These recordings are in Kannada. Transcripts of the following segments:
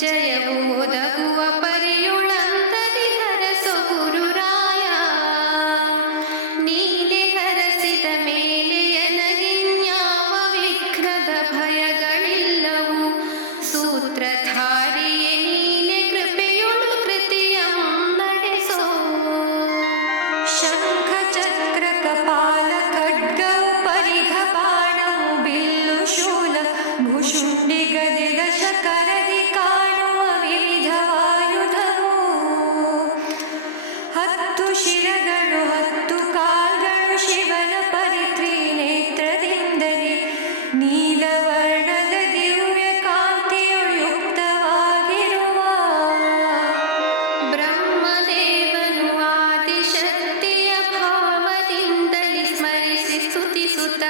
ಜಯವು ಒದಗುವ ಪರಿಯುಳಂತದಿ ಹರಸು ಗುರುರಾಯ. ನೀನೆ ಹರಸಿದ ಮೇಲೆ ಎನಗಿನ್ಯಾವ ವಿಘ್ನದ ಭಯಗಳಿಲ್ಲವು. ಸೂತ್ರಧಾರಿಯೇ ನೀನೆ ಕೃಪೆಯೊಳು ಕೃತಿಯಂ ನಡೆಸೋ. ಶಂಖ ಚಕ್ರ ಕಪಾಲ ಖಡ್ಗವು ಪರಿಘ ಬಾಣವು ಬಿಲ್ಲು ಶೂಲ ಭುಷುಂಡಿ ಗದೆ ದಶಕರದಿ ಕಾಣುವ ವಿವಿಧವಾಯುಧವು. 10 ಶಿರಗಳು 10 ಕಾಲ್ಗಳು ಶಿವನ ಪರಿತ್ರಿನೇತ್ರದಿಂದಲೇ ನೀಲವರ್ಣದ ದಿವ್ಯ ಕಾಂತಿಯುಕ್ತವಾಗಿರುವ ಬ್ರಹ್ಮದೇವನು ಆದಿಶಕ್ತಿಯ ಭಾವದಿಂದಲೇ ಸ್ಮರಿಸಿ ಸ್ತುತಿಸುತ್ತ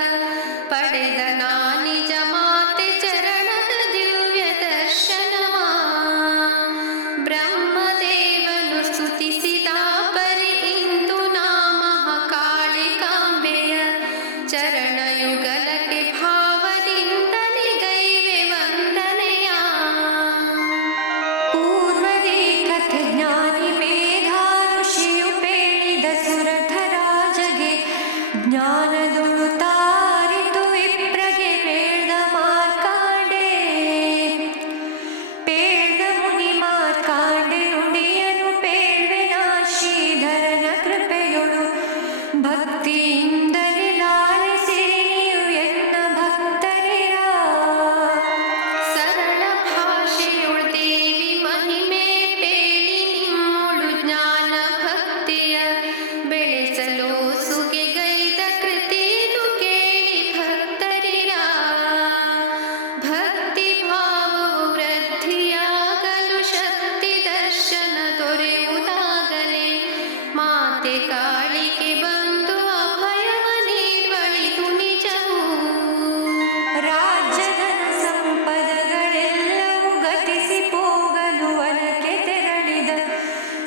ಪಡೆದ ನಾನಿಜ ಮಾತೆ ಚರಣದ ದಿವ್ಯ ದರ್ಶನವ. ಬ್ರಹ್ಮದೇವನು ಸ್ತುತಿಸಿದ ಪರಿ ಇಂದು ನಾಮಃ ಕಾಳಿಕಾಂಬೆಯ ಚರಣಯುಗಲಕ್ಕೆ ಭಾವದಿಂದಲೇ ಗೈವೆ ವಂದನೆಯ. ಪೂರ್ವದಿ ಕಥೆ ಜ್ಞಾನಿ ಮೇಧಾ ಋಷಿಯು ಪೇಳಿದ ಸುರಥ ರಾಜಗೆ ಜ್ಞಾನದೊಳು ತಾರಿತು ವಿಪ್ರಗೆ ಪೇಳ್ದ ಮಾರ್ಕಾಂಡೆ. ಪೇಳ್ದ ಮುನಿ ಮಾರ್ಕಾಂಡೆ ನುಡಿಯನು ಪೇಳ್ವೆನ ಶ್ರೀಧರನ ಕೃಪೆಯೊಳು ಭಕ್ತಿಯಿಂದಲೇ ಲಾಲಿಸಿರಿ ನೀವು ಎನ್ನ ಭಕ್ತರಿರ. ಸರಳ ಭಾಷೆಯೊಳು ದೇವಿ ಮಹಿಮೆ ಪೇಳಿ ನಿಮ್ಮೊಳು ಜ್ಞಾನ ಭಕ್ತಿಯ ಬೆಳೆಸಲು ಸುಗೆಗೈದ ಕೃತಿಯನ್ನು ಕೇಳಿ ಭಕ್ತರಿರ. ಭಕ್ತಿ ಭಾವವು ವೃದ್ಧಿಯಾಗಲು ಶಕ್ತಿ ದರ್ಶನ ದೊರೆಯುವುದಾಗಲೇ ಮಾತೆ ಕಾಳಿಗೆ ಬಂದು ಅಭಯವ ನೀಡುವಳಿದು ನಿಜವು. ರಾಜ್ಯದ ಸಂಪದಗಳೆಲ್ಲವೂ ಗತಿಸಿ ಹೋಗಲು ವನಕ್ಕೆ ತೆರಳಿದ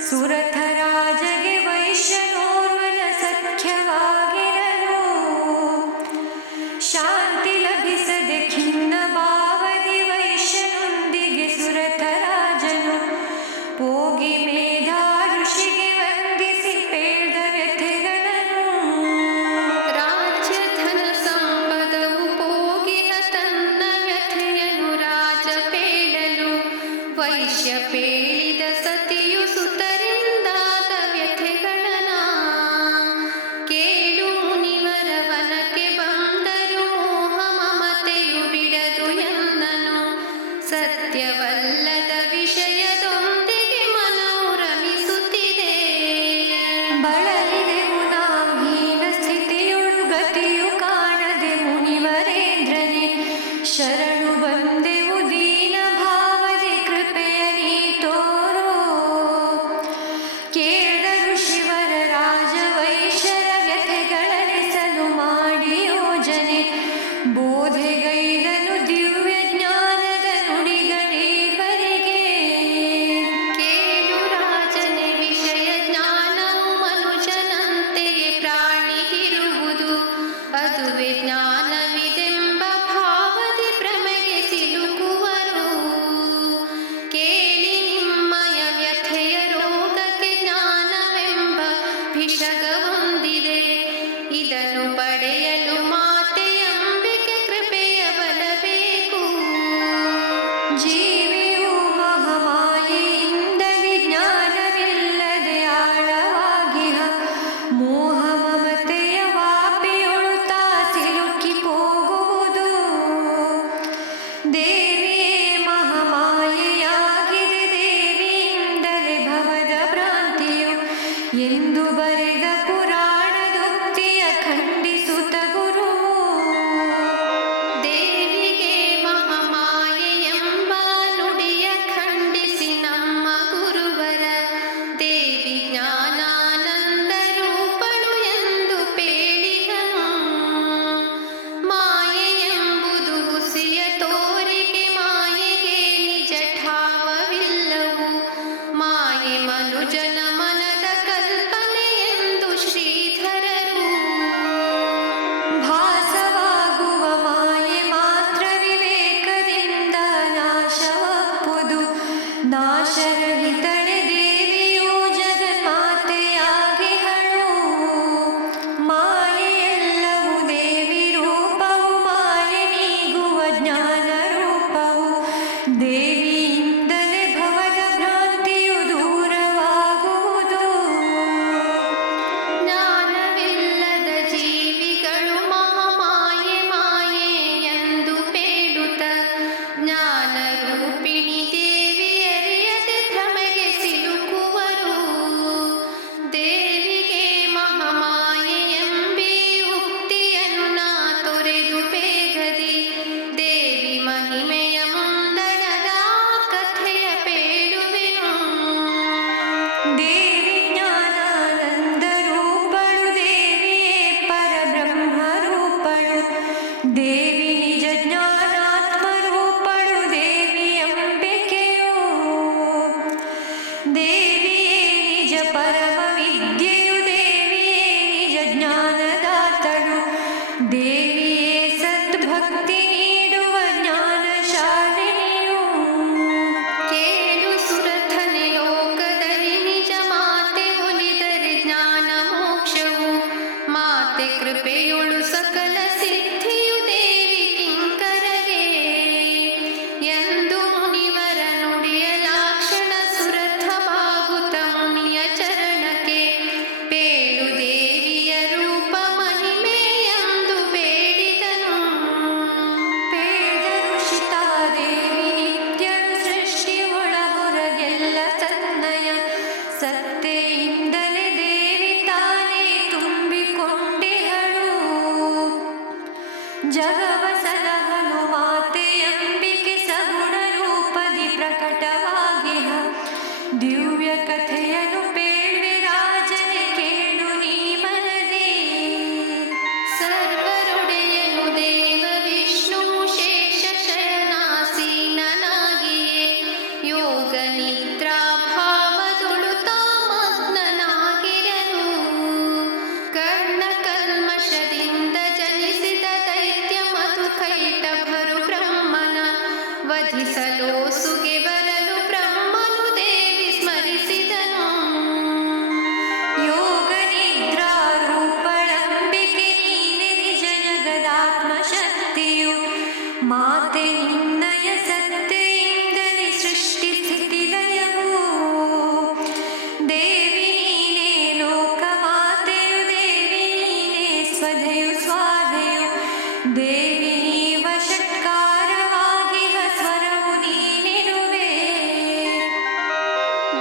ಸುರಥ ರಾಜಗೆ ವೈಶ್ಯನೋರ್ವನ ಸಖ್ಯವಾಗಿರಲು ಶಾಂತಿ ಲಭಿಸದೆ ಖಿನ್ನ ಭಾವದಿ ವೈಶ್ಯನೊಂದಿಗೆ ಸುರಥ ರಾಜನು ಹೋಗಿ ಮೇಧಾ ಋಷಿಗೆ ವಂದಿಸಿ ಪೇಳ್ದ ವ್ಯಥೆಗಳನ್ನು. ರಾಜ್ಯಧನ ಸಂಪದವು ಹೋಗಿನ ತನ್ನ ವ್ಯಥೆಯನ್ನು ರಾಜ ಪೇಳಲು ವೈಶ್ಯ ಪೇಳಿದ ಸತಿಯು ಸುತರಿಂದಾದ ವ್ಯಥೆಗಳನ. ಕೇಳು ಮುನಿವರ ವನಕ್ಕೆ ಬಂದರು ಮೋಹ ಮಮತೆಯು ಬಿಡದು ಎಂದನು. ಸತ್ಯವಲ್ಲದ ವಿಷಯದೊಂದಿಗೆ ಮನವು ರಮಿಸುತ್ತಿದೆ. ಬಳಲಿದೆವು ನಾವು ಹೀನ ಸ್ಥಿತಿಯೊಳು ಗತಿಯು ಕಾಣದೆ ಮುನಿವರೇಂದ್ರನೇ ಶರಣು ಬಂದೆವು ದೀನ ಭಾವದಿ ಕೃಪೆಯ ನೀ ತೋರೋ. ಕೇಳಿದರು ಶಿವರ ರಾಜ ವೈಶ್ಯರ ವ್ಯಥೆಗಳರಿಸಲು ಮಾಡಿ ಯೋಜನೆ ಬೋಧೆಗೈದನು ದಿವ್ಯ ಜ್ಞಾನದ ನುಡಿಗಳೀವರಿಗೆ. ಕೇಳು ರಾಜನೆ ವಿಷಯ ಜ್ಞಾನವು ಮನುಜನಂತೆಯೇ ಪ್ರಾಣಿಗಿರುವುದು. ಅದುವೇ ಜ್ಞಾನವಿದೆಂಬ ಭಾವದಿ ಭ್ರಮೆಗೆ ಸಿಲುಕುವರು. ಕೇಳಿ ನಿಮ್ಮಯ ವ್ಯಥೆಯ ರೋಗಕ್ಕೆ ಜ್ಞಾನವೆಂಬ ಭಿಷಗ ಹೊಂದಿದೆ. ಇದನ್ನು ಪಡೆಯಲು ಮಾತೆಯಂಬಿಕೆ ಕೃಪೆಯ ಬಲಬೇಕು. ಜೀವಿಯು ಮಹಾಮಾಯೆಯಿಂದಲೇ ಜ್ಞಾನವಿಲ್ಲದೆ ಆಳವಾಗಿಹ ಮೋಹ ಮಮತೆಯ ವಾಪಿಯೊಳು ತಾ ಸಿಲುಕಿ ಹೋಗುವುದು. ದೇವಿಯೇ ಮಹಾಮಾಯೆಯಾಗಿದೆ ದೇವಿಯಿಂದಲೇ ಭವದ ಭ್ರಾಂತಿಯು ಎಂದು ಬರೆದ ಪುರಾಣದೋಕ್ತಿಯ ಖಂಡಿಸುತ್ತ ಗುರುವು. ದೇವಿಗೆ ಮಹಾಮಾಯೆಯೆಂಬ ನುಡಿಯ ಖಂಡಿಸಿ ನಮ್ಮ ಗುರುವರ ದೇವಿ ಜ್ಞಾನಾನಂದ ರೂಪಳು ಎಂದು ಪೇಳಿದನು. ಮಾಯೆಯೆಂಬುದು ಹುಸಿಯ ತೋರಿಕೆ ವಧಿಸಲು ಸುಗೆ ಬರಲು ಬ್ರಹ್ಮನು ದೇವಿ ಸ್ಮರಿಸಿದನು. ಯೋಗ ನಿದ್ರಾ ರೂಪಳಂಬಿಕೆ ನೀನೆ ನಿಜ ಜಗದಾತ್ಮ ಶಕ್ತಿಯು. ಮಾತೆ ನಿನ್ನಯ ಸತ್ತೆಯಿಂದಲೇ ಸೃಷ್ಟಿ ಸ್ಥಿತಿ ಲಯವು. ದೇವಿ ನೀನೇ ಲೋಕಮಾತೆಯು, ದೇವಿ ನೀನೇ ಸ್ವಧೆಯು ಸ್ವಾಧೆಯು. ದೇವಿ ನೀವ ಷಟ್ಕಾರವಾಗಿ ಸ್ವರವು ನೀನಿರುವೆ.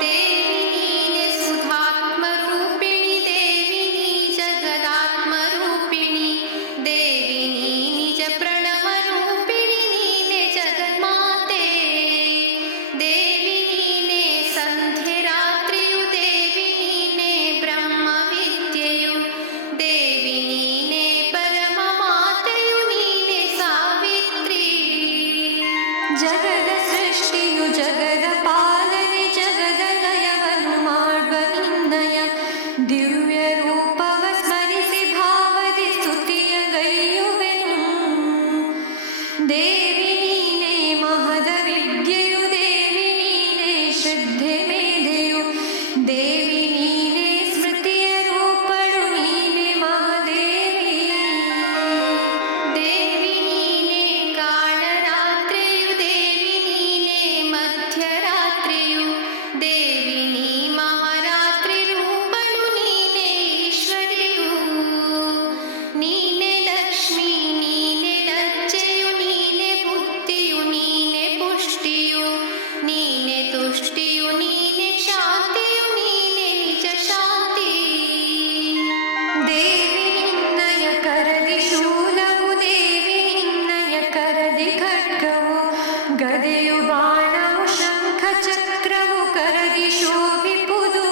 ದೇವಿ ನೀನೆ ಸುಧಾತ್ಮ ರೂಪಿಣಿ, ದೇವಿ ನೀ ಜಗದಾತ್ಮ ರೂಪಿಣಿ. ದೇವಿ ನೀ ನಿಜ ಪ್ರಣವ ರೂಪಿಣಿ, ನೀನೆ ಜಗನ್ಮಾತೆ. ದೇವಿ ನೀನೆ ಸಂಧ್ಯೆ ರಾತ್ರಿಯು, ದೇವಿ ನೀನೆ ಬ್ರಹ್ಮ ವಿದ್ಯೆಯು. ದೇವಿ ನೀನೆ ಪರಮ ಮಾತೆಯು, ನೀನೆ ಸಾವಿತ್ರಿ. ಜಗದ ಸೃಷ್ಟಿಯು ಜಗದ ಪಾಲನೆ, ಜಗದ ಲಯವನ್ನು ಮಾಡುವ ನಿನ್ನಯ ದಿವ್ಯ ರೂಪವ ಸ್ಮರಿಸಿ ಭಾವದಿ ಸ್ತುತಿಯ ಗೈಯುವೆನು. ದೇವಿ ನೀನೇ ಮಹದ ವಿದ್ಯೆಯು, ದೇವಿ ನೀನೇ ಶ್ರದ್ಧೆ ಮೇಧೆಯು. ದೇವಿ ನೀನೇ ಸ್ಮೃತಿಯ ರೂಪಳು, ನೀನೇ ಮಹಾದೇವಿ. ದೇವಿ ನೀನೆ ಕಾಳರಾತ್ರಿಯು, ದೇವಿ ನೀನೆ ಮಧ್ಯರಾತ್ರಿಯು. ದೇವಿ ನೀ ಮಹಾರಾತ್ರಿ ರೂಪಳು, ನೀನೆ ಈಶ್ವರಿಯು. ನೀನೆ ಲಕ್ಷ್ಮಿ, ನೀನೆ ಲಜ್ಜೆಯು, ನೀನೆ ಬುದ್ಧಿಯು, ನೀನೆ ಪುಷ್ಟಿಯು. ನೀನೆ ತುಷ್ಟಿಯು, ನೀನೆ ಶಾಂತಿಯು, ನೀನೆ ನಿಜ ಶಾಂತಿ. ದೇವಿ ನಿನ್ನಯ ಕರದಿ ಶೂಲವು, ದೇವಿ ನಿನ್ನಯ ಕರದಿ ಖಡ್ಗವು. ಗದೆಯು ಬಾಣವು ಶಂಖ ಚಕ್ರವು ಕರದಿ ಶೋಭಿಪುದು.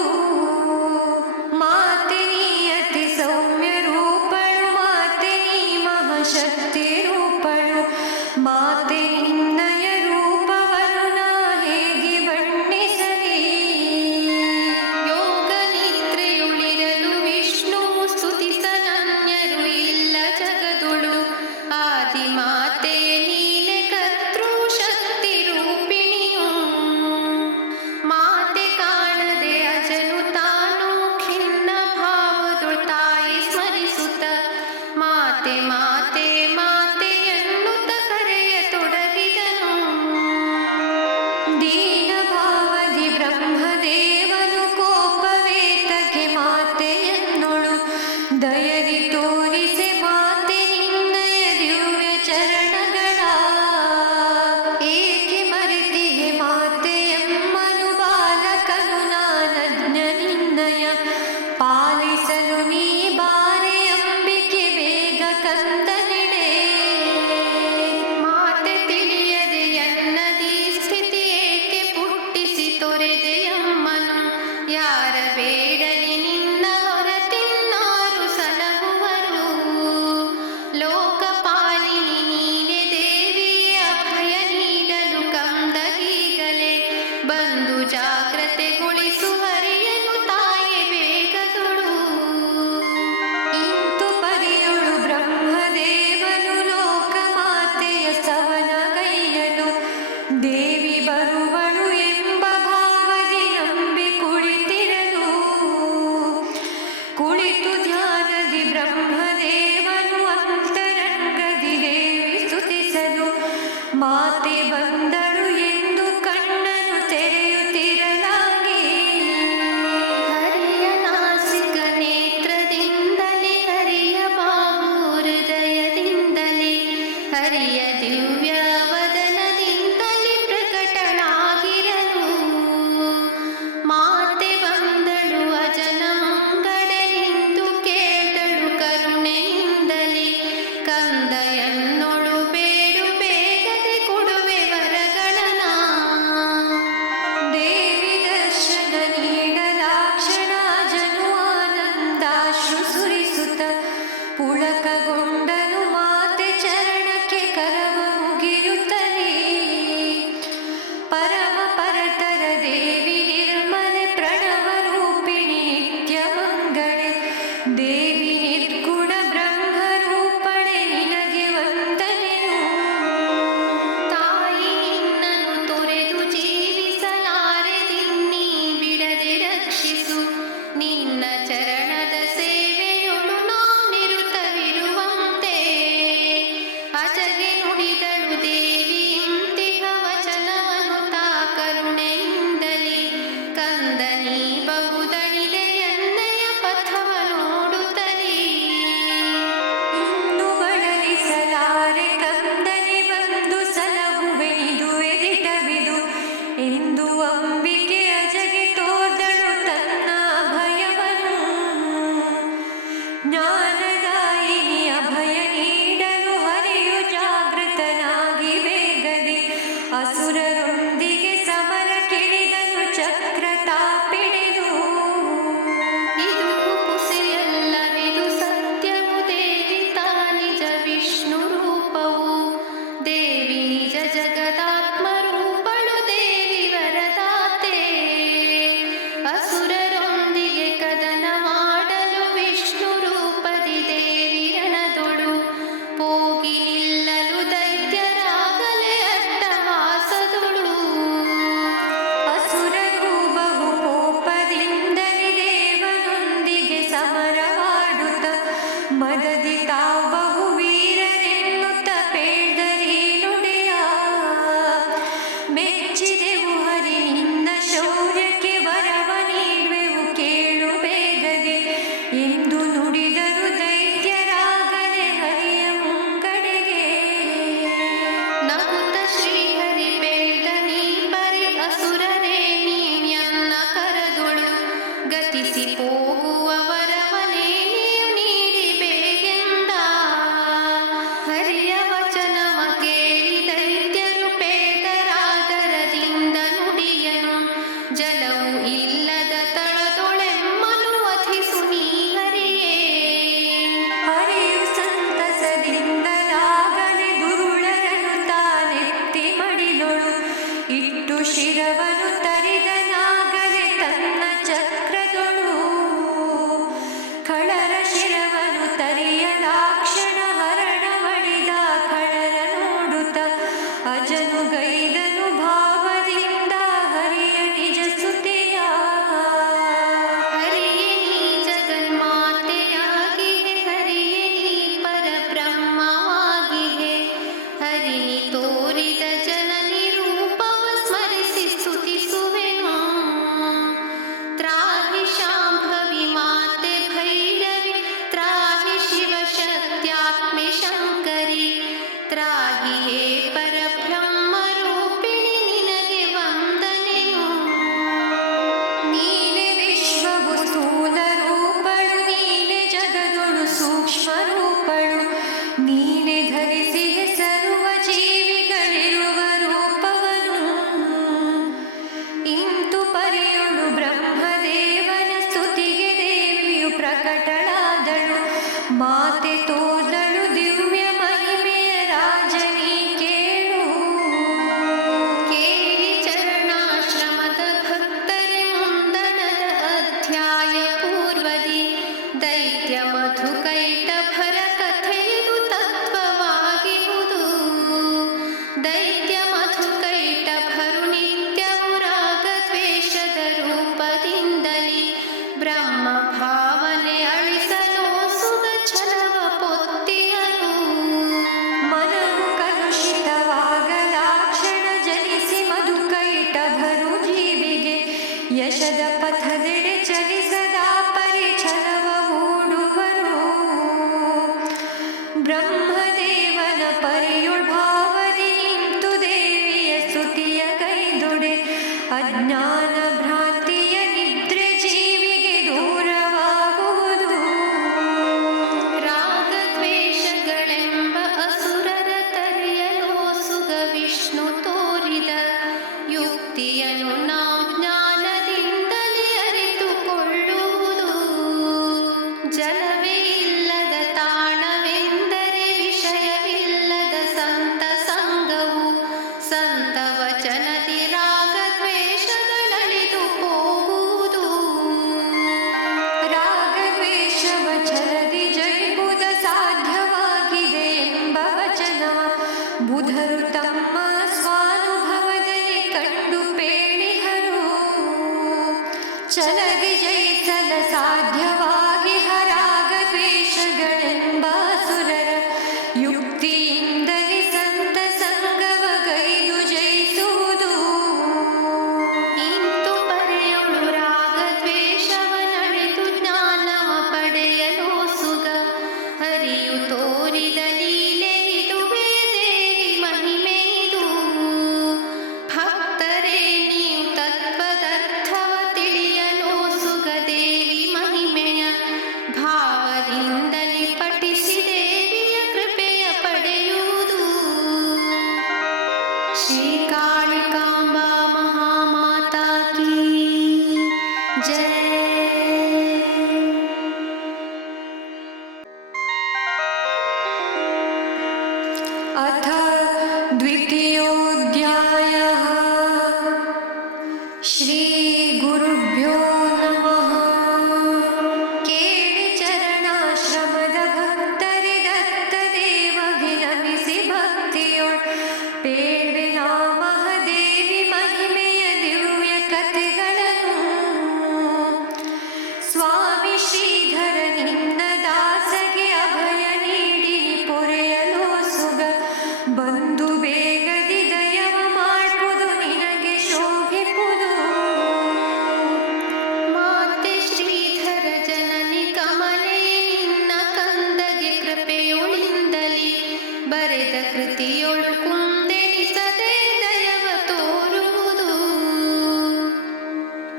ಮಾತೆ ನೀ ಅತಿ ಸೌಮ್ಯ ರೂಪಳು, ಮಾತೆ ನೀ ಮಹಾಶಕ್ತಿ ರೂಪಳು. ಮಾತೆ ನಿನ್ನಯ ರೂಪವನ್ನು ನಾ ಹೇಗೆ ಬಣ್ಣಿಸಲಿ. ಯೋಗ ನಿದ್ರೆಯುಳಿರಲು ವಿಷ್ಣು ಸ್ತುತಿಸನನ್ಯರು ಇಲ್ಲ ಜಗದುಳು. ಆದಿ ಮಾತೆ ನೀನೆ ಕರ್ತೃ ಶಕ್ತಿ ರೂಪಿಣಿಯು. ಮಾತೆ ಕಾಣದೆ ಅಜನು ತಾನು ಖಿನ್ನ ಭಾವದುಳು ತಾಯಿ ಸ್ಮರಿಸುತ್ತ. ಮಾತೆ ಮಾತೆ ಮಾತೆ ಎನ್ನುತ್ತ ಕರೆಯ ತೊಡಗಿದನು. ದೀನ ಭಾವದಿ ಬ್ರಹ್ಮದೇವನು ಕೋಪವೇತಕ್ಕೆ ಮಾತೆಯನ್ನೊಳು ದಯದಿ ತೋರಿಸೆ. ಮಾತೆ ನಿನ್ನಯ ದಿವ್ಯ ಚರಣಗಳ ಏಕೆ ಮರೆತಿಹೆ ಮಾತೆಯಮ್ಮನು. ಬಾಲಕನು ನಾನಜ್ಞ ನಿನ್ನಯ ಪಾಲಿಸಲು ನೀ ಬಾರೆ ಅಂಬಿಕೆ ಬೇಗ ಕಂದನೆಡೆ. ಮಾತೆ ತಿಳಿಯದೆ ಎನ್ನದಿ ಸ್ಥಿತಿ ಏಕೆ ಪುಟ್ಟಿಸಿ ತೊರೆದೆಯಮ್ಮನು. ಯಾರ ಬೇಡಲಿ ನಿನ್ನ ಹೊರತಿನ್ನಾರು ಸಲಹುವರು. ಲೋಕಪಾಲಿನಿ ನೀನೆ ದೇವಿ, ಅಭಯ ನೀಡಲು ಕಂದಗೀಗಲೇ. ಬಂದು ಜಾಗ್ರತೆಗೊಳಿಸು ಹರಿಯನು ತಾಯಿ ಬೇಗದೊಳು. ಇಂತು ಪರಿಯೊಳು ಬ್ರಹ್ಮದೇವನು ಲೋಕಮಾತೆಯ ಸ್ತವನಗೈಯಲು. ದೇವಿ ಬರುವಳು ಎಂಬ ಭಾವದಿ ನಂಬಿ ಕುಳಿತಿರಲು. ಕುಳಿತು ಧ್ಯಾನದಿ ಬ್ರಹ್ಮದೇವನು ಅಂತರಂಗದಿ ದೇವಿ ಸ್ತುತಿಸಲು. ಮಾತೆ ಬಂದಳು ಎಂದು ಕಣ್ಣನು ತೆರೆಯುತ್ತಿರಲಾಗಿ. ಹರಿಯ ನಾಸಿಕ ನೇತ್ರದಿಂದಲೇ, ಹರಿಯ ಬಾಹು ಹೃದಯದಿಂದಲೇ, ಹರಿಯ ದಿವ್ಯ ವದನದಿಂದಲೇ ಪ್ರಕಟಳಾಗಿರಲು. ಮಾತೆ ಬಂದಳು ಅಜನ ಮುಂಗಡನಿಂದು, ಕೇಳಳು ಕರುಣೆಯಿಂದಲೇ. ಕಂದ ಎನ್ನೊಳು ಬೇಡು ಬೇಗದೆ ಕೊಡುವೆ ವರಗಳ. ಅಸುರರೊಂದಿಗೆ ಸಮರಕ್ಕಿಳಿದನು ಚಕ್ರ ತಾಪಿಡಿದು. ಇದು ಕುಪುಸೆಯಲ್ಲವಿದು ಸತ್ಯವು ದೇವಿ ತಾ ನಿಜ ವಿಷ್ಣು ರೂಪವು. ದೇವಿ ನಿಜ ಜಗದಾತ್ಮ ರೂಪಳು ದೇವಿ ವರದಾತೆ. ಅಸುರರೊಂದಿಗೆ ಕದನ ಮಾಡಲು ವಿಷ್ಣು ರೂಪದಿ ದೇವಿ ರಣದೊಳು. ಹೋಗಿ ನಿಲ್ಲಲು ದೈತ್ಯರಾಗಲೇ ಅಟ್ಟಹಾಸದೊಳು. ಅಸುರರು ಬಹು ಕೋಪದಿಂದಲೇ ದೇವನೊಂದಿಗೆ ಸಮರವಾಡುತ್ತ ಮದದಿ ತಾವು ಬಹು ವೀರರೆನ್ನುತ್ತ ಪೇಳ್ದರಿ ನುಡಿಯ. ಮೆಚ್ಚಿದೆವು ಹರಿ ನಿನ್ನ ಶೌರ್ಯಕ್ಕೆ ವರವ ನೀಡುವೆವು ಕೇಳು ಬೇಗದೆ ಎಂದು ನುಡಿದರು ದೈತ್ಯರಾಗಲೇ ಹರಿಯ ಮುಂಗಡೆಗೆ. ನಗುತ್ತ ಶ್ರೀಹರಿ ಬೇಡ ನೀ ಬರಿ ಅಸುರರೇ ನೀನ್ಯನ್ನ ಕರದೊಳು. ಗತಿಸಿ ಹೋಗುವ ವರವನೇ ನೀವು ನೀಡಿ ಬೇಗೆಂದ. ಹರಿಯ ವಚನವ ಕೇಳಿ ದೈತ್ಯರು ಬೇಡರಾದರದಿಂದ ನುಡಿಯನು. ಜಲವು ಇಲ್ಲದ ತಳದೊಳೆಮ್ಮನು ವಧಿಸು ನೀ ಹರಿಯೇ. ಹರಿಯು ಸಂತಸದಿಂದಲಾಗಲೇ ದುರುಳರನು ತಾನೆತ್ತಿ ಮಡಿಲೊಳು ಇಟ್ಟು ಶಿರವನು ತರಿದನಾಗಲೇ ತನ್ನ ಚಕ್ರದೊಳು. ಖಳರ ಶಿರವನು ತರಿಯಲಾಕ್ಷಣ ಹರಣವಳಿದ ಖಳರ ನೋಡುತ್ತ ಅಜನು ಗೈದನು ಭಾವದಿಂದ ಹರಿಯ ನಿಜ ಸ್ತುತಿಯ. ಹರಿಯೇ ನೀ ಜಗನ್ಮಾತೆಯಾಗಿಹೆ, ಹರಿಯೇ ನೀ ಪರಬ್ರಹ್ಮವಾಗಿಹೆ. ಹರಿ ನೀ ತೋರಿದ ಜನನಿ ರೂಪವ ಸ್ಮರಿಸಿ ಸ್ತುತಿಸುವೆನು. ತ್ರಾಹಿ ಶಾಂಭವಿ ಮಾತೆ ಭೈರವಿ, ತ್ರಾಹಿ ಶಿವಶಕ್ತ್ಯಾತ್ಮೆ ಶಂಕರಿ. ತ್ರಾಹಿ ಹೇ ಪರಬ್ರಹ್ಮ ರೂಪಿಣಿ ನಿನಗೆ ವಂದನೆಯು. ನೀನೆ ವಿಶ್ವವು ಸ್ಥೂಲ ರೂಪಳು, ನೀನೆ ಜಗದೊಳು ಸೂಕ್ಷ್ಮ ರೂಪಳು. ನೀನೆ ಧರಿಸಿ ಹೆಸರುವ ಜೀವಿಗಳಿರುವ ರೂಪವನು. ಇಂತು ಪರಿಯೊಳು ಬ್ರಹ್ಮದೇವನ ಸ್ತುತಿಗೆ ದೇವಿಯು ಪ್ರಕಟಳಾದಳು. ಮಾತೆ ತೋದಳು ದಿವ್ಯ ಮಹಿಮೆಯ ರಾಜನೀ ಕೇಳು. ಕೇಳಿ ಚರಣಾಶ್ರಮದ ಭಕ್ತರೆ ಮುಂದಣದ ಅಧ್ಯಾಯ ಪೂರ್ವದಿ. ದೈತ್ಯ ಮಧುಕೈಟಭರ ಕಥೆಯಿದು ತತ್ವವಾಗಿಹುದು. ದೈತ್ಯ ಮಧುಕೈಟಭರು ನಿತ್ಯವು ರಾಗದ್ವೇಷದ ರೂಪದಿಂದಲಿ ಬ್ರಹ್ಮ ಭಾವನೆ ಅಳಿಸಲು ಸುಗ ಛಲವ ಪೊತ್ತಿಹರು. ಮನವು ಕಲುಷಿತವಾಗಲಾಕ್ಷಣ ಜನಿಸಿ ಮಧುಕೈಟಭರು ಜೀವಿಗೆ ಯಶದ ಪಥದೆಡೆ ಚಲಿಸದ ಪರಿಛಲವ ಹೂಡುವರು. ಬ್ರಹ್ಮದೇವನ ಪರಿಯೊಳ್ ಭಾವದಿ ನಿಂತು ದೇವಿಯ ಸ್ತುತಿಯ ಕೈದೊಡೆ. ಅಜ್ಞಾನ ಭ್ರಾಂತಿಯ ನಿದ್ರೆ ಜೀವಿಗೆ ದೂರವಾಗುವುದು. ರಾಗದ್ವೇಷಗಳೆಂಬ ಅಸುರರ ತರಿಯಲು ಸುಗ ವಿಷ್ಣು ತೋರಿದ ಯುಕ್ತಿಯನ್ನು ನಾವು ಜ್ಞಾನದಿಂದಲೇ ಅರಿತುಕೊಳ್ಳುವುದು. ಜಲವೇ ಇಲ್ಲದ ತಾಣವೆಂದರೆ ವಿಷಯವಿಲ್ಲದ ಸಂತ ಸಂಗವು. ಸಂತ ವಚನದಿ ರಾಗದ್ವೇಷಗಳಳಿದು ಹೋಗುವುದು. ರಾಗದ್ವೇಷವ ಛಲದಿ ಜಯಿಸುವುದ ಸಾಧ್ಯವಾಗಿದೆ ಎಂಬ ವಚನವ ಬುಧರು ತಮ್ಮ ಸ್ವಾನುಭವದಲ್ಲಿ ಕಂಡು ಪೇಳಿಹರು. ಛಲದಿ ಜಯಿಸಲ ಸಾಧ್ಯವಾಗಿ ರಾಗದ್ವೇಷಗಳೆಂಬ ಸುರರ ಯುಕ್ತಿಯಿಂದಲೇ ಸಂತ ಸಂಗವ ಗೈದು ಜಯಿಸುವುದು. ಇಂತು ಪರೆಯೊಳು ರಾಗದ್ವೇಷವನಳೆದು ಜ್ಞಾನವ ಪಡೆಯಲು ಸುಗ. ಹರಿಯು ತೋರಿದ ಲೀಲೆ ಇದುವೇ ದೇವಿ ಮಹಿಮೆ ಇದು. ಭಕ್ತರೇ ನೀವು ತತ್ವದರ್ಥವ ತಿಳಿಯಲು ಸುಗ. कालिकाम्बा महामाता की जय। अथ द्वितीयोऽध्यायः। श्रीगुरुभ्यो नमः। ಕೇಳಿ ಚರಣಾಶ್ರಮದ ಭಕ್ತರಿ ದತ್ತ ದೇವಗೆ ನಮಿಸಿ ಭಕ್ತಿಯೊಳ್ ಪೇಳ್ವೆ ಮಹಾದೇವಿ ಮಹಿಮೆಯ ದಿವ್ಯ ಕಥೆಗಳನ್ನು. ಸ್ವಾಮಿ ಶ್ರೀಧರ ನಿನ್ನ ದಾಸಗೆ ಅಭಯ ನೀಡಿ ಪೊರೆಯಲು ಸುಗ ಬಂದು ಬೇಗದಿ ದಯವ ಮಾಡ್ಪುದು ನಿನಗೆ ಶೋಭಿಪುದು. ಮಾತೆ ಶ್ರೀಧರ ಜನನಿ ಕಮಲೆ ನಿನ್ನ ಕಂದಗೆ ಕೃಪೆಯೊಳಿಂದಲಿ ಬರೆದ ಕೃತಿಯೊಳು ಕುಂದೆನಿಸದೆ ದಯವ ತೋರುವುದು.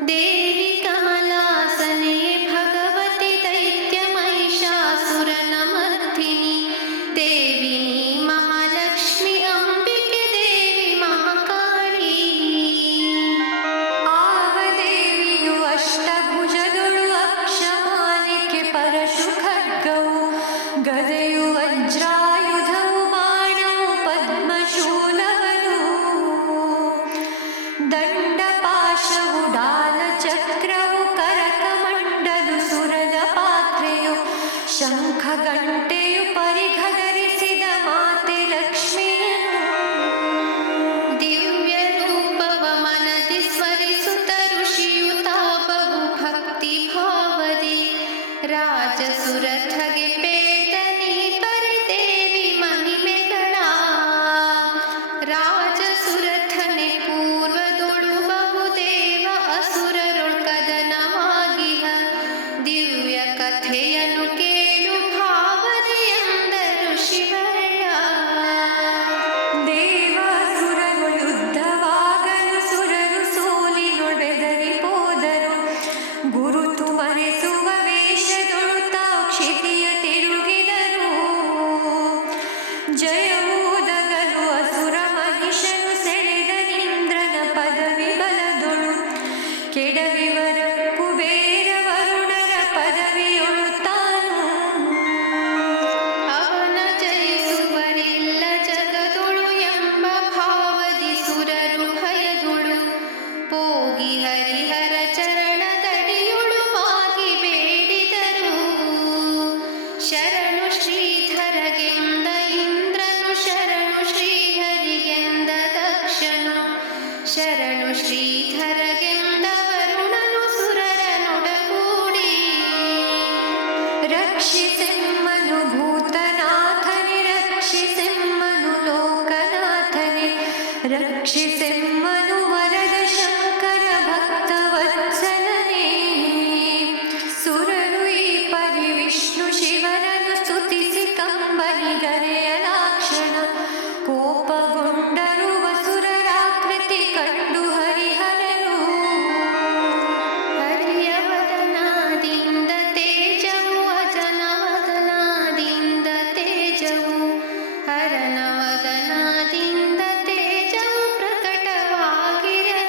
ದೇವಿ ಕಮಲಾಸನೆ ಭಗವತಿ ದೈತ್ಯ ಮಹಿಷಾಸುರನ ಮರ್ದಿನಿ ದೇವಿ ನೀ ಮಹಾಲಕ್ಷ್ಮಿ ಅಂಬಿಕೆ ದೇವಿ ಮಹಾಕಾಳಿ. ಆವ ದೇವಿಯು ಅಷ್ಟಭುಜದೊಳು ಅಕ್ಷಮಾಲಿಕೆ ಪರಶು ಖಡ್ಗವು ಗದೆಯು ವಜ್ರಾಯುಧವು ಬಾಣವು ಪದ್ಮಶೂಲವನು ದಂಡ ಪಾಶವು ಡಾಲ ಚಕ್ರವು ಕರಕಮಂಡಲು ಸುರದ ಪಾತ್ರೆಯು ಶಂಖ ಗಂಟೆಯು ಪರಿಘಧರಿಸಿದ ಮಾತೆ ಲಕ್ಷ್ಮಿಯನು. ದಿವ್ಯ ರೂಪವ ಮನದಿ ಸ್ಮರಿಸುತ್ತ ಋಷಿಯುತ ಬಹು ಭಕ್ತಿ ಭಾವದಿ ರಾಜಸುರಥಗೆ ಪೇತನಿ ಪರಿದೇವಿ ಮಹಿಮೆಗಳ. ರಾಜಸುರಥನೆ ಪೂರ್ವದೊಳು ಬಹುದೇವ ಅಸುರರೊಳ್ ಕದನವಾಗಿಹ ದಿವ್ಯ ಕಥೆಯನ್ನು ಕೇಳು ಭಾವದಿ ಎಂದರು ಶಿವಯ್ಯ. ದೇವಾಸುರರು ಯುದ್ಧವಾಗಲು ಸುರರು ಸೋಲಿನೊಡೆದರಿ ಹೋದರು. ಗುರುತು ಮರೆಸುವ ವೇಷದೊಳು ತಾವು ಕ್ಷಿತಿಯ ತಿರುಗಿದರು. ಜಯವೂದಗಲು ಅಸುರ ಮಹಿಷನು ಸೆಳೆದನಿಂದ್ರನ ಪದವಿ ಬಲದೊಳು ಕೆಡವಿವರ ಕುಬೇರ ವರುಣರ ಪದವಿಯೊಳು ತಾನು. ಅವನ ಜಯಿಸುವರಿಲ್ಲ ಜಗದೊಳು ಎಂಬ ಭಾವದಿ ಸುರರು ಭಯದೊಳು ಪೋಗಿ ಹರಿಹರ ಚರಣದಡಿಯೊಳು ಬಾಗಿ ಬೇಡಿದರು. ಶರಣು ಶ್ರೀಧರಗೆಂದ ಇಂದ್ರನು ಶರಣು ಶ್ರೀಹರಿಗೆಂದ ದಕ್ಷನು ಶರಣು ಶ್ರೀಧರಗೆಂದ ವರುಣನು ಸುರರನೊಡಗೂಡಿ. ರಕ್ಷಿಸೆಮ್ಮನು ಭೂತನಾಥನೆ ರಕ್ಷಿಸೆಮ್ಮನು ಲೋಕನಾಥನೆ ರಕ್ಷಿಸೆಮ್ಮನು ವರದ ಶಂಕರ ಭಕ್ತ ವತ್ಸಲನೇ. ಸುರರು ಈ ಪರಿ ವಿಷ್ಣು ಶಿವನನ್ನು ಸ್ತುತಿಸಿ ಕಂಬನಿಗರೆಯಲಾಕ್ಷಣ ಕೋಪಗೊಂಡರು ವಸುರರಾಕೃತಿ ಕಂಡು ಹರಿಹರನು. ಹರಿಯ ವದನಾದಿಂದ ತೇಜವು ಅಜನ ವದನಾದಿಂದ ತೇಜವು ಹರನ ವದನಾದಿಂದ ತೇಜವು ಪ್ರಕಟವಾಗಿರಲು.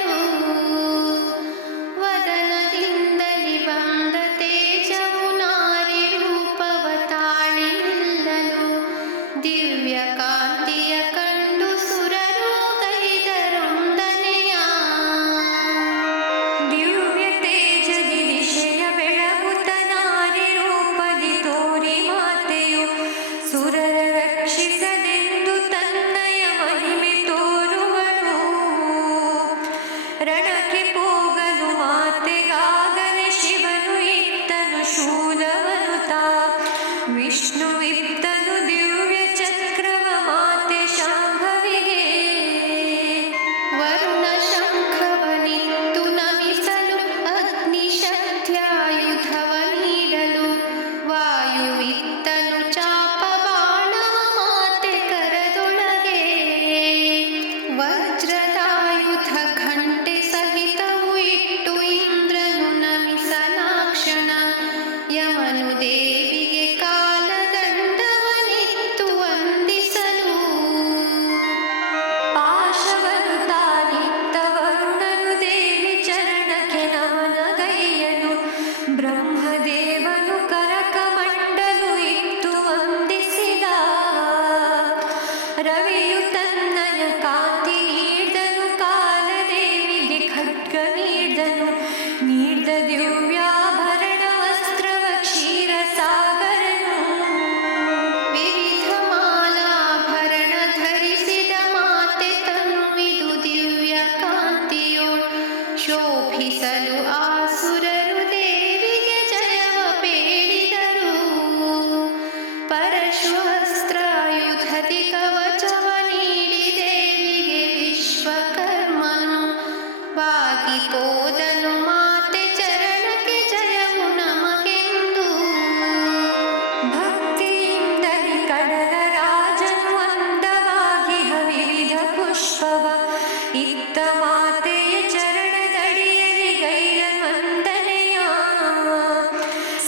ಇತ್ತ ಮಾತೆಯ ಚರಣದಡಿಯಲ್ಲಿ ಗೈರ ವಂದನೆಯ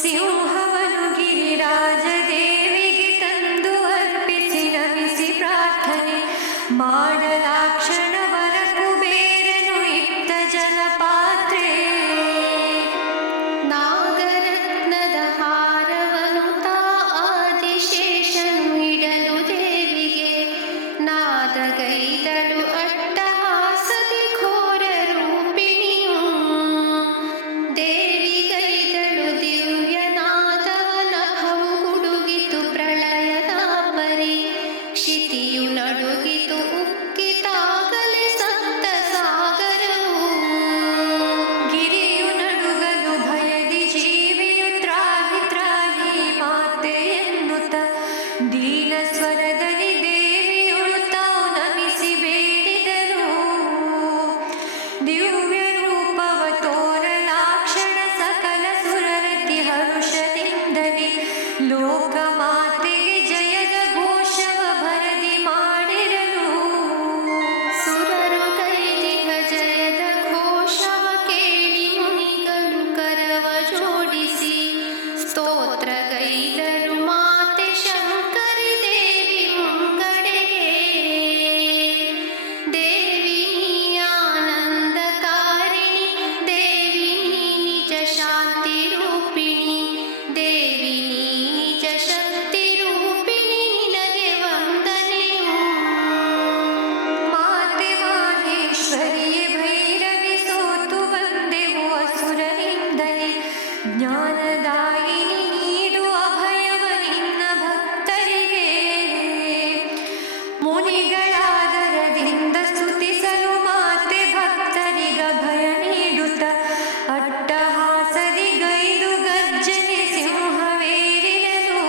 ಸಿಂಹವನು ಗಿರಿರಾಜ ದೇವಿಗೆ ತಂದು ಅರ್ಪಿಸಿ ನಮಿಸಿ ಪ್ರಾರ್ಥನೆ ಮಾಡಲಾಕ್ಷಣವರ ಕುಬೇರನು ಇತ್ತ ಜಲಪಾತ್ರೆ ನಾಗರತ್ನದ ಹಾರವನು ತಾ ಆದಿಶೇಷನು ಇಡಲು ದೇವಿಗೆ ನಾದಗೈದಳು ಅಟ್ಟಹಾಸದಿ ಘೋರ ರೂಪಿಣಿಯು ದೇವಿಗೈದಳು ದಿವ್ಯ ನಾದವನ ಭವು ಗುಡುಗಿತು ಪ್ರಳಯದ ಪರಿ ಕ್ಷಿತಿಯು ನಡುಗಿತು ಉಕ್ಕಿತಾಗಲೇ ಸಪ್ತ ಸಾಗರವು ಗಿರಿಯು ನಡುಗಲು ಭಯದಿ ಜೀವಿಯು ತ್ರಾಹಿ ತ್ರಾಹಿ ಮಾತೆ ಎನ್ನುತ್ತ ದೀನ ಸ್ವರದಲ್ಲಿ ದೇವಿಯೊಳು ತಾವು ನಮಿಸಿ ಬೇಡಿದರು ದಿವ್ಯ ರೂಪವ ತೋರಲಾಕ್ಷಣ ಸಕಲ ಸುರರತಿ ಹರುಷದಿಂದಲೇ ಲೋಕ ಮಾತೆಗೆ ಜಯದ ಘೋಷವ ಭರದಿ ಮಾಡಿರಲು ಸುರರು ಕೈದಿಹ ಜಯದ ಘೋಷವ ಕೇಳಿ ಮುನಿಗಳು ಕರವ ಜೋಡಿಸಿ ಸ್ತೋತ್ರಗೈದರು ಮಾತೆ ಶಂಕರಿ ದೇವಿ ಮುಂಗಡೆಗೆ ದೇವಿ ನೀ ಆನಂದಕಾರಿಣಿ ದೇವಿ ನೀ ನಿಜ ಶಾಂತಿ ರೂಪಿಣಿ ದೇವಿ ನೀ ನಿಜ ಶಕ್ತಿ ರೂಪಿಣಿ ನಿನಗೆ ವಂದನೆಯು ಮಾತೆ ಮಾಹೇಶ್ವರಿಯೇ ಭೈರವಿ ಸೋತು ಬಂದೆವು ಅಸುರರಿಂದಲೇ ಜ್ಞಾನದಾಯಿನಿ ನೀಡು ಅಭಯವ ನಿನ್ನ ಭಕ್ತರಿಗೆ ಮುನಿಗಳಾದರದಿಂದ ಸ್ತುತಿಸಲು ಮಾತೆ ಭಕ್ತರಿಗ ಭಯ ನೀಡುತ್ತ ಅಟ್ಟಹಾಸದಿ ಗೈದು ಗರ್ಜನೆ ಸಿಂಹವೇರಿರಲು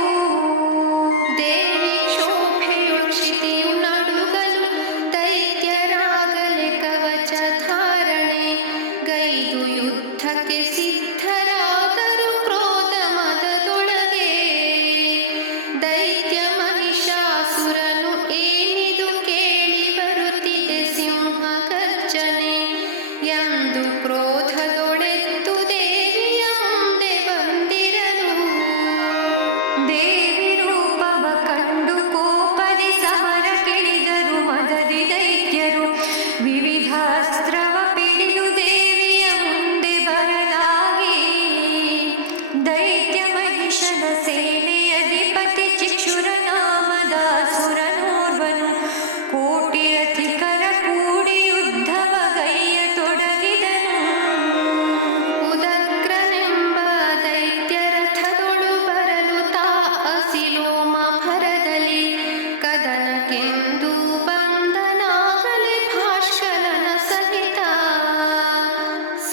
ದೇವಿ ಕ್ಷೋಭೆಯು ಕ್ಷಿತಿಯು ನಡುಗಲು ದೈತ್ಯರಾಗಲೆ ಕವಚ ಧಾರಣೆ ಗೈದು ಯುದ್ಧಕ್ಕೆ ಸಿದ್ಧರಾದರು ಕ್ರೋಧ ಮದದೊಳಗೆ ದೈತ್ಯ ಮಹಿಷಾಸುರನು ಏನಿದು ಕೇಳಿ ಬರುತ್ತಿದೆ ಸಿಂಹ ಗರ್ಜನೆ ಎಂದು ಕ್ರೋಧದೊಳೆದ್ದು ದೇವಿಯ ಮುಂದೆ ಬಂದಿರಲು ದೇವಿ ರೂಪವ ಕಂಡು ಕೋಪದಿ ಸಮರ ಕೆಳಿದರು ಮದದಿ ದೈತ್ಯರು ವಿವಿಧ ಅಸ್ತ್ರವ ಪಿಡಿದು ದೇವಿಯ ಮುಂದೆ ಬರಲಾಗಿ ದೈತ್ಯ ಮಹಿಷನ ಸೇನೆಯ ಅಧಿಪತಿ ಚಿಕ್ಷುರ ನಾಮದ ಅಸುರನೋರ್ವನು ಕೋಟಿ ರಥಿಕರ ಕೂಡಿ ಯುದ್ಧವ ಗೈಯ ತೊಡಗಿದನು ಉದಗ್ರನೆಂಬ ದೈತ್ಯ ರಥದೊಳು ಬರಲು ತಾ ಅಸಿಲೋಮ ಭರದಲ್ಲಿ ಕದನಕ್ಕೆಂದು ಬಂದನಾಗಲೇ ಭಾಷ್ಕಲನ ಸಹಿತ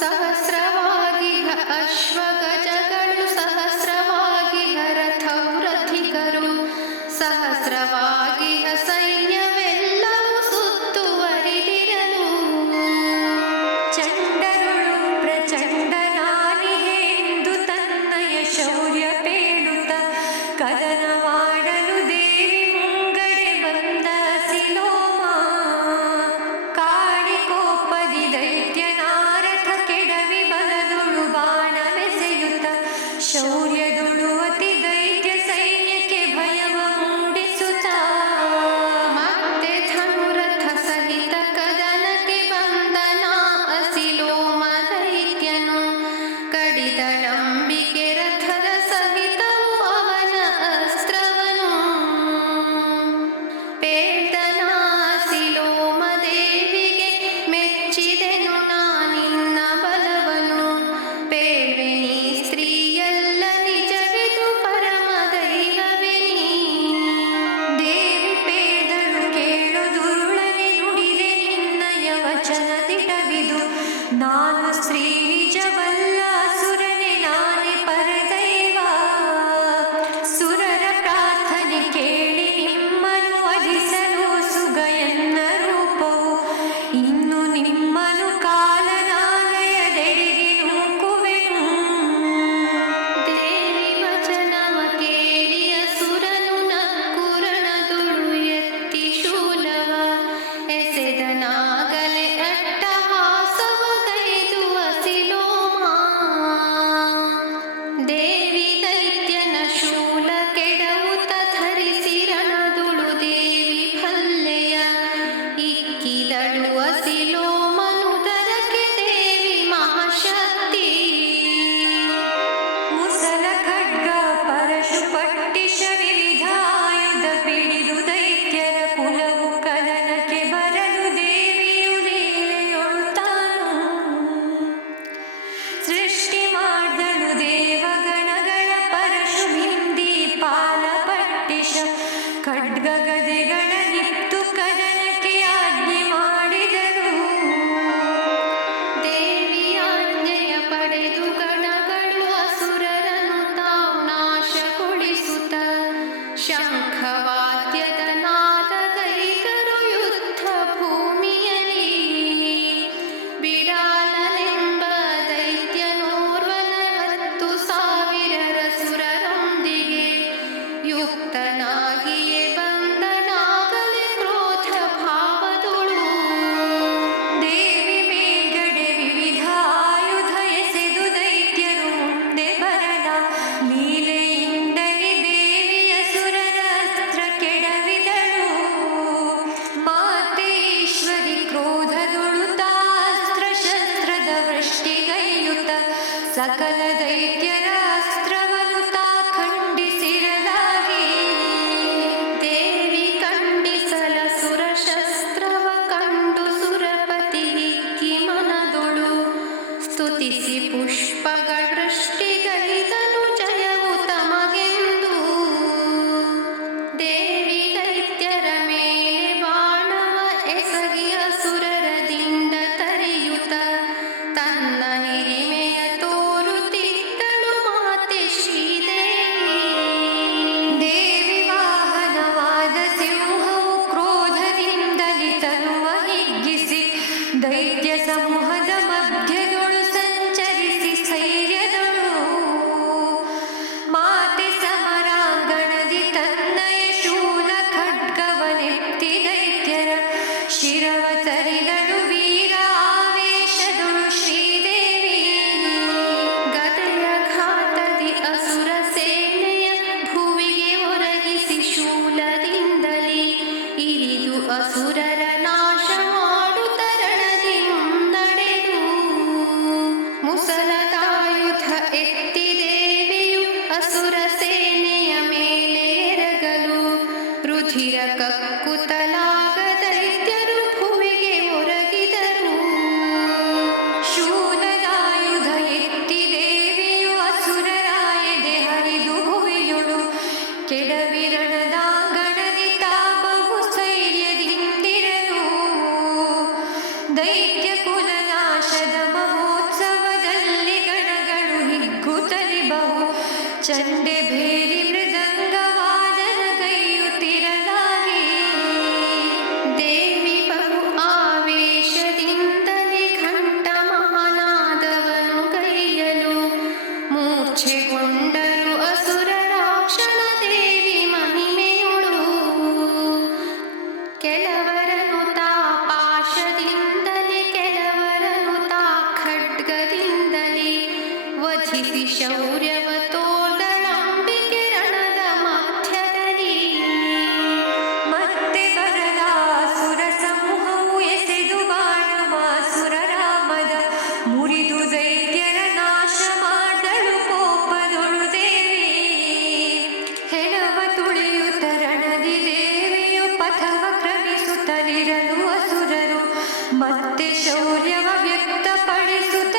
ಸಹಸ್ರವಾಗಿ ಅಶ್ವಗಜಗಳು ಸಹಸ್ರವಾಗಿ ರಥವು ರಥಿಕರು ಸಹಸ್ರವಾಗಿ ಸೈನ್ಯವೆಲ್ಲವೂ ಸುತ್ತುವರಿದಿರಲು ಚಂಡರುಳು ಪ್ರಚಂಡನಾನಿಹೆ ಎಂದು ತನ್ನಯ ಶೌರ್ಯ ಪೇಳುತ್ತ ಕದನ ಮಾಡಲು ದೇವಿ ಮುಂಗಡೆ ಬಂದ ಸಿಲೋಮ ಕಾಡಿ ಕೋಪದಿ ದೈತ್ಯನಾರಥ ಕೆಡವಿ ಬಲದುಳು ಬಾಣವೆಸೆಯುತ್ತ ಶೌರ್ಯದುಳು ಅತಿ ದೈತ್ಯ ಸೈನ್ಯಕ್ಕೆ ಭಯವ ಮೂಡಿಸುತ್ತ ಮತ್ತೆ ಧನುರಥ ಸಹಿತ ಕದನಕ್ಕೆ ಬಂದನ ಅಸಿಲೋಮ ದೈತ್ಯನು ಕಡಿದಳಂಬಿಕೆ ರಥದ ಸಹಿತವು ಅವನ ಅಸ್ತ್ರವನು ಪೇಳ್ದನ ಅಸಿಲೋಮ ದೇವಿಗೆ ಮೆಚ್ಚಿದೆನು ನಾನಿನ್ನ ಬಲವನು ಪೇಳ್ವೆ ನೀ ಸ್ತ್ರೀಯಲ್ಲ ನಿಜವಿದು ಪರಮ ದೈವವೇ ನೀ ದೇವಿ ಪೇದಳು ಕೇಳು ದುರುಳನೆ ನುಡಿದೆ ನಿನ್ನಯ ವಚನದಿಟವಿದು ನಾನು ಸ್ತ್ರೀ ನಿಜವಲ್ಲ ಸುರನೆ ನಾನೇ ಪರದೈವ ಸುರರ ಪ್ರಾರ್ಥನೆ ಕೇಳಿ ನಿಮ್ಮನ್ನು ವಧಿಸಲು ಸುಗಯನ್ನ ರೂಪವು ಇನ್ನು ನಿಮ್ಮನು ಕಾಲನಾಲಯದೆಡೆಗೆ ನೂಕುವೆನು ದೇವಿ ವಚನವ ಕೇಳಿ ಅಸುರನು ನಕ್ಕುರಣದುಳು ಎತ್ತಿ ಶೂಲವ ಎಸೆದನಾಗಲೇ ಸಕಲ ದೈತ್ಯರ ಅಸ್ತ್ರವನ್ನು ತಾ ಖಂಡಿಸಿರಲಾಗಿ. ದೇವಿ ಖಂಡಿಸಲ ಸುರಶಸ್ತ್ರವ ಕಂಡು ಸುರಪತಿ ಹಿಗ್ಗಿ ಮನದೊಳು ಸ್ತುತಿಸಿ ಪುಷ್ಪಗಳ ವೃಷ್ಟಿಗೈದನು ಜಯವು ತಮಗೆಂದು. ದೇವಿ ದೈತ್ಯರ ಮೇಲೆ ಬಾಣವ ಎಸಗಿ ಅಸುರರ ದಿಂಡ ತರಿಯುತ ತನ್ನ ಹಿರಿಮೆಯ ತೋರುತ್ತಿದ್ದಳು ಮಾತೆ ಶ್ರೀದೇವಿ. ದೇವಿ ವಾಹನವಾದ ಸಿಂಹವು ಕ್ರೋಧದಿಂದಲಿ ತರುವ ಹಿಗ್ಗಿಸಿ ದೈತ್ಯ ಸಮೂಹದ ಮಧ್ಯದೊಳು ಸಂಚರಿಸಿ ಸ್ಥೈರ್ಯದಳು. ಮಾತೆ ಸಮರಾಂಗಣದಿ ತನ್ನಯ ಶೂಲ ಖಡ್ಗವನೆತ್ತಿ ದೈತ್ಯರ ಶಿರವ ತರಿದಳು ವೀರ ಆವೇಶದಳು ಶ್ರೀದೇವಿ. ಗದೆಯ ಘಾತದಿ ಅಸುರ ಸೇನೆಯ ಭುವಿಗೆ ಒರಗಿಸಿ ಶೂಲದಿಂದಲೇ ಇರಿದು ಅಸುರರ ನಾಶ ಮಾಡುತ್ತ ರಣದಿ ಮುನ್ನಡೆದು. ಮುಸಲದಾಯುಧ ಎತ್ತಿ ದೇವಿಯು ಅಸುರ ಸೇನೆಯ ಮೇಲೆ ಎರಗಲು ರುಧಿರ ಕಕ್ಕುತ್ತಲಾಗ ದೈತ್ಯರು ಭುವಿಗೆ ಒರಗಿದರು. ಶೂಲದಾಯುಧ ಎತ್ತಿ ದೇವಿಯು ಅಸುರರಾಯ ಹರಿದು ಭುವಿಯೊಳು ಕೆಡವಿರಣದಾಂಗಣದಿ ತಾ ಬಹು ಸ್ಥೈರ್ಯದಿಂದಿರಲು. ದೈತ್ಯ ಕುಲನಾಶದ ಮಹೋತ್ಸವದಲ್ಲಿ ಗಣಗಳು ಹಿಗ್ಗುತ್ತಲಿ ಬಹು ಚಂಡೆ ಭೇರಿ ಮೃದಂಗವಾದನ ಕೈಯುತ್ತಿರಲಾಗಿ. ದೇವಿ ಬಹು ಆವೇಶದಿಂದಲೇ ಘಂಟ ಮಹಾನಾದವನು ಗೈಯಲು ಮೂರ್ಛೆಗೊಂಡರು ಅಸುರ ರಾಕ್ಷಣ ದೇವಿ ಮಹಿಮೆಯೊಳು. ಕೆಲವರನು ತಾ ಪಾಶದಿಂದಲೇ ಕೆಲವರನು ತಾ ಖಡ್ಗದಿಂದಲೇ ವಧಿಸಿ ಶೌರ್ಯವ ತೋರ್ದಳಂಬಿಕೆ ರಣದ ಮಧ್ಯದಲ್ಲಿ. ಮತ್ತೆ ಬರಲಾಸುರ ಸಮೂಹವು ಎಸೆದು ಬಾಣವಾಸುರ ರಾಮದ ಮುರಿದು ದೈತ್ಯರ ನಾಶ ಮಾಡಲು ಕೋಪದೊಳು ದೇವಿ. ಹೆಣವ ತುಳಿಯುತ್ತ ರಣದಿ ದೇವಿಯು ಪಥವ ಕ್ರಮಿಸುತ್ತಲಿರಲು ಅಸುರರು ಮತ್ತೆ ಶೌರ್ಯವ ವ್ಯಕ್ತಪಡಿಸುತ್ತ